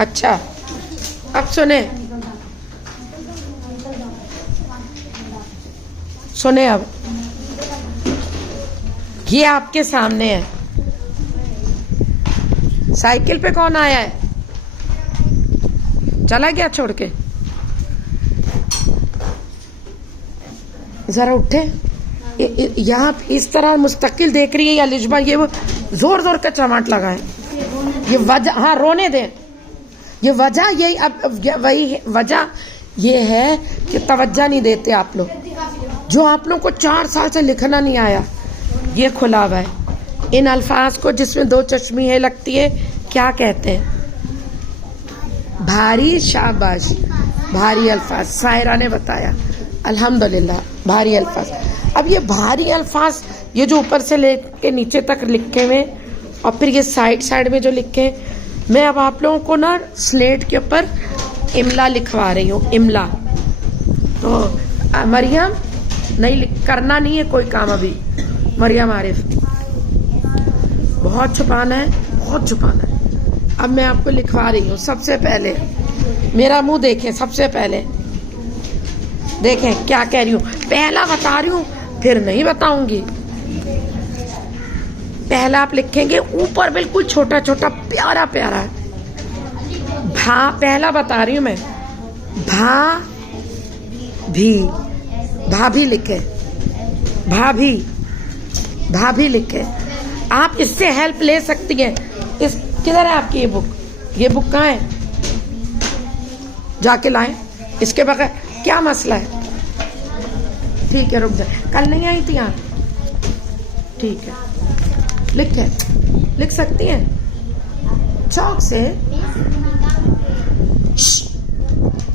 अच्छा, अब सुने सुने, अब ये आपके सामने है। साइकिल पे कौन आया है? चला गया छोड़ के? जरा उठे। यहाँ इस तरह मुस्तकिल देख रही है या लिजबा, ये वो जोर जोर का चमाट लगा है। ये वजह, हाँ रोने दें। ये वजह यही, अब वही वजह ये है कि तवज्जो नहीं देते आप लोग। जो आप लोग को 4 साल से लिखना नहीं आया, ये खुला हुआ है। इन अल्फाज को जिसमें 2 चश्मी है लगती है, क्या कहते हैं? भारी शाबाश, भारी अल्फाज। सायरा ने बताया, अल्हम्दुलिल्लाह, भारी अल्फाज। अब ये भारी अल्फाज, ये जो ऊपर से लेके नीचे तक लिखे हुए और फिर ये साइड साइड में जो लिखे, मैं अब आप लोगों को ना स्लेट के ऊपर इमला लिखवा रही हूँ। इमला तो मरियम नहीं करना नहीं है कोई काम अभी। मरियम आरिफ, बहुत छुपाना है, बहुत छुपाना है। अब मैं आपको लिखवा रही हूँ। सबसे पहले मेरा मुंह देखें, सबसे पहले देखें क्या कह रही हूँ। पहला बता रही हूँ, फिर नहीं बताऊंगी। पहला आप लिखेंगे ऊपर बिल्कुल छोटा छोटा प्यारा प्यारा। भा, पहला बता रही हूँ मैं। भा भी, भाभी लिखे, भाभी, भाभी लिखे। आप इससे हेल्प ले सकती हैं। इस किधर है आपकी ये बुक? ये बुक कहाँ है? जाके लाएं। इसके बगैर क्या मसला है? ठीक है, रुक जाए। कल नहीं आई थी आप? ठीक है, लिख सकती हैं चौक से।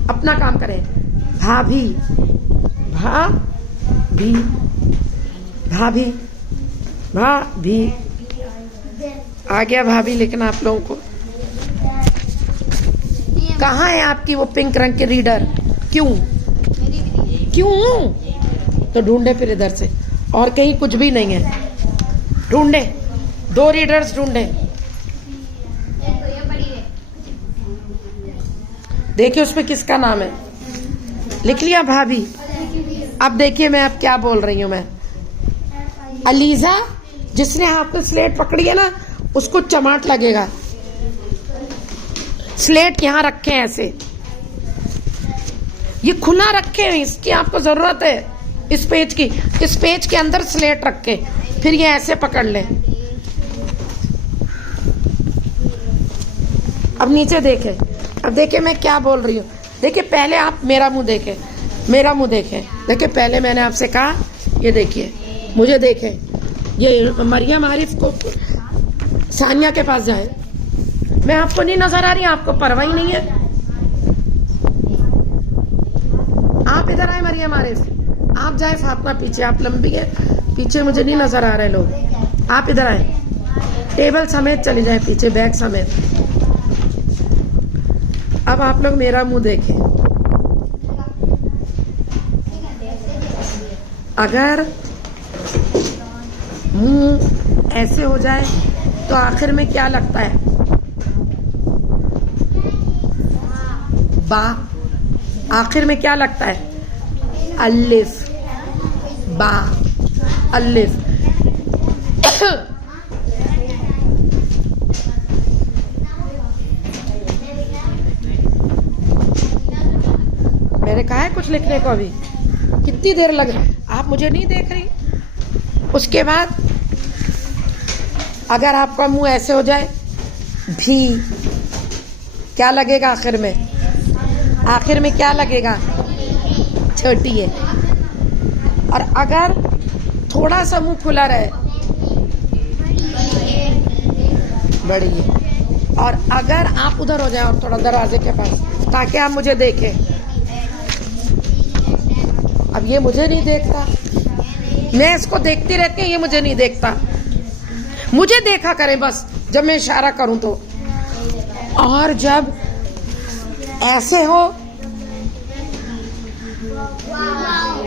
अपना काम करें। भाभी, भाभी, भाभी, भाभी। आ गया भाभी लिखना आप लोगों को। कहाँ है आपकी वो पिंक रंग के रीडर? क्यों क्यों? तो ढूंढे फिर इधर से, और कहीं कुछ भी नहीं है। ढूंढे, 2 रीडर्स ढूंढे। देखिए उसमें किसका नाम है। लिख लिया भाभी? अब देखिए मैं अब क्या बोल रही हूँ। मैं अलीजा, जिसने हाथ में स्लेट पकड़ी है ना, उसको चमाट लगेगा। स्लेट यहाँ रखे ऐसे, ये खुला रखे, इसकी आपको जरूरत है। इस पेज की, इस पेज के अंदर स्लेट रखे, फिर ये ऐसे पकड़ ले। अब नीचे देखें, अब देखिए मैं क्या बोल रही हूँ। देखिए पहले आप मेरा मुंह देखें, मेरा मुंह देखें। देखिए पहले मैंने आपसे कहा, ये देखिए, मुझे देखें। ये मरियम आरिफ को सानिया के पास जाए। मैं आपको नहीं नजर आ रही, आपको परवाह ही नहीं है। आप इधर आए मरियम आरिफ, आप जाए फातिमा पीछे, आप लंबी है पीछे, मुझे नहीं नजर आ रहे लोग। आप इधर आए, टेबल समेत चले जाए पीछे, बैग समेत। अब आप लोग मेरा मुंह देखें। अगर मुंह ऐसे हो जाए तो आखिर में क्या लगता है? बा। आखिर में क्या लगता है? अलिफ, बा, अलिफ। मैंने कहा है कुछ लिखने को अभी? कितनी देर लग रही? आप मुझे नहीं देख रही? उसके बाद अगर आपका मुंह ऐसे हो जाए, भी, क्या लगेगा आखिर में? आखिर में क्या लगेगा? छोटी है। और अगर थोड़ा सा मुंह खुला रहे, बड़ी है। और अगर आप उधर हो जाए और थोड़ा दरवाजे के पास, ताकि आप मुझे देखें। अब ये मुझे नहीं देखता, मैं इसको देखती रहती हूँ, ये मुझे नहीं देखता। मुझे देखा करें बस जब मैं इशारा करूं तो। और जब ऐसे हो,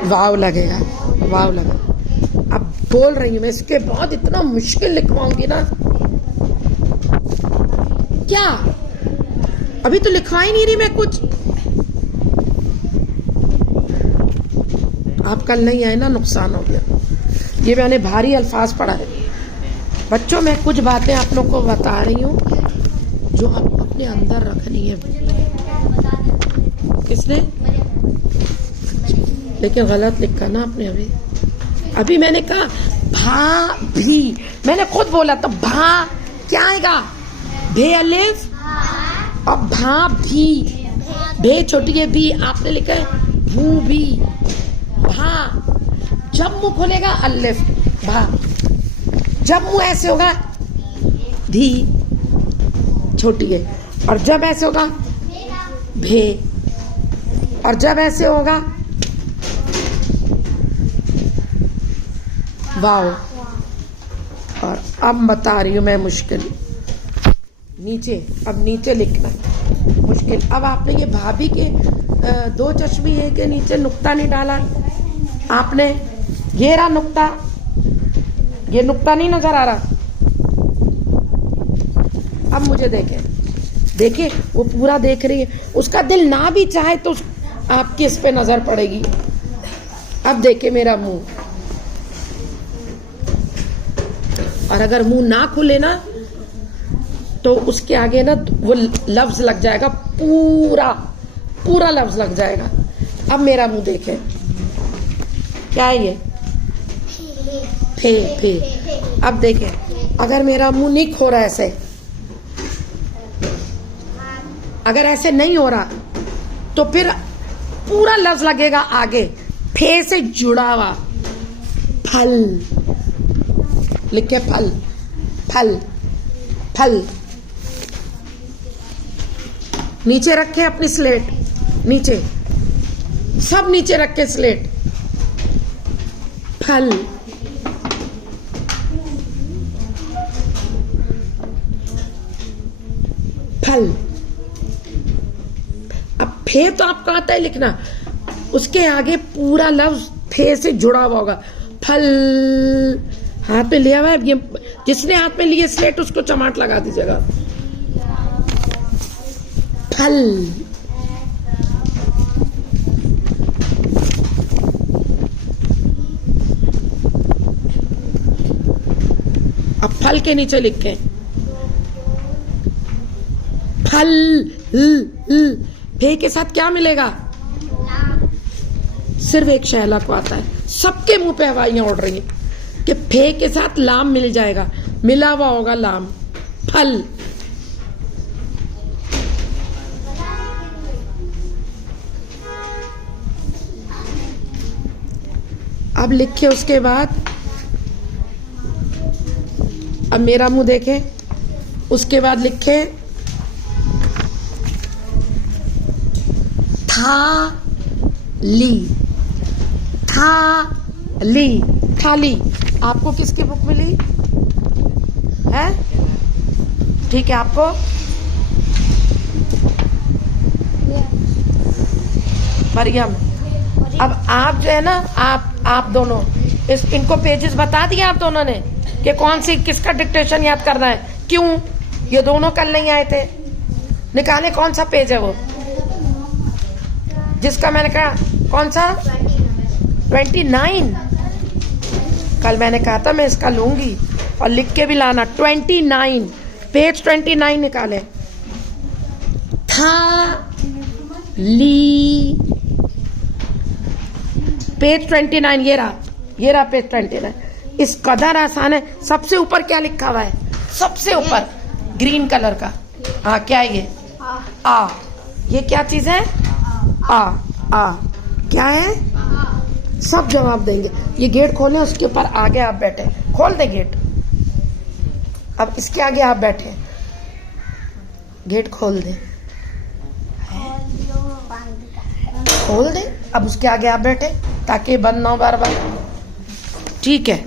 वाव लगेगा, वाव लगेगा। अब बोल रही हूं मैं, इसके बाद इतना मुश्किल लिखवाऊंगी ना। क्या अभी तो लिखवा ही नहीं रही मैं कुछ। आप कल नहीं आए ना, नुकसान हो गया। ये मैंने भारी अल्फाज पढ़ा है बच्चों। मैं कुछ बातें आप लोग को बता रही हूँ जो आप अपने अंदर रखनी है। किसने? लेकिन गलत लिखा ना आपने। अभी मैंने कहा भा भी, मैंने खुद बोला तो भा क्या आएगा? भे अलिफ और भा भी। भे छोटी है, भी आपने लिखा है भू भी। भा जब मुंह खोलेगा अलिफ भा, जब मुंह ऐसे होगा धी छोटी है, और जब ऐसे होगा भे, और जब ऐसे होगा वाओ। और अब बता रही हूं मैं मुश्किल नीचे। अब नीचे लिखना मुश्किल। अब आपने ये भाभी के दो चश्मे है के नीचे नुक्ता नहीं डाला आपने। ये रहा नुक्ता, ये नुक्ता नहीं नजर आ रहा। अब मुझे देखे वो पूरा देख रही है। उसका दिल ना भी चाहे तो आपकी इस पे नजर पड़ेगी। अब देखे मेरा मुंह, और अगर मुंह ना खुले ना तो उसके आगे ना वो लफ्ज लग जाएगा, पूरा लफ्ज लग जाएगा। अब मेरा मुंह देखे, क्या है ये? फे। अब देखे, अगर मेरा मुंह नहीं खो रहा ऐसे, अगर ऐसे नहीं हो रहा तो फिर पूरा लफ्ज लगेगा आगे, फे से जुड़ा हुआ। फल लिखे, फल फल फल। नीचे रखे अपनी स्लेट, नीचे सब नीचे रखे स्लेट। फल फल। अब फे तो आपको आता है लिखना, उसके आगे पूरा लफ्ज फे से जुड़ा हुआ होगा। फल हाथ में लिया हुआ है, ये जिसने हाथ में लिए स्लेट उसको चमाट लगा दीजिएगा। फल अब फल के नीचे लिखे फल। फे के साथ क्या मिलेगा? सिर्फ एक शैला को आता है। सबके मुंह पे हवाइयां उड़ रही हैं कि फे के साथ लाम मिल जाएगा, मिला हुआ होगा लाम। फल अब लिखे, उसके बाद अब मेरा मुंह देखे, उसके बाद लिखे थाली। थाली थाली। आपको किसकी बुक मिली है? ठीक है, आपको मरियम। अब आप जो है ना, आप दोनों इनको पेजेस बता दिए आप दोनों ने कि कौन सी किसका डिक्टेशन याद करना है। क्यों? ये दोनों कल नहीं आए थे। निकाले कौन सा पेज है वो जिसका मैंने कहा, कौन सा? 29। कल मैंने कहा था मैं इसका लूंगी और लिख के भी लाना। 29 पेज 29 निकाले। थाली पेज 29। ये रहा पेज 29। इस कदर आसान है। सबसे ऊपर क्या लिखा हुआ है? सबसे ऊपर ग्रीन कलर का। हाँ, क्या है ये? आ। ये क्या चीज है? आ। क्या है? सब जवाब देंगे। ये गेट खोले, उसके ऊपर आगे आप बैठे। खोल दे गेट। अब इसके आगे आप बैठे, गेट खोल दे। खोल दे। अब उसके आगे आप बैठे ताकि बंद ना हो बार बार। ठीक है।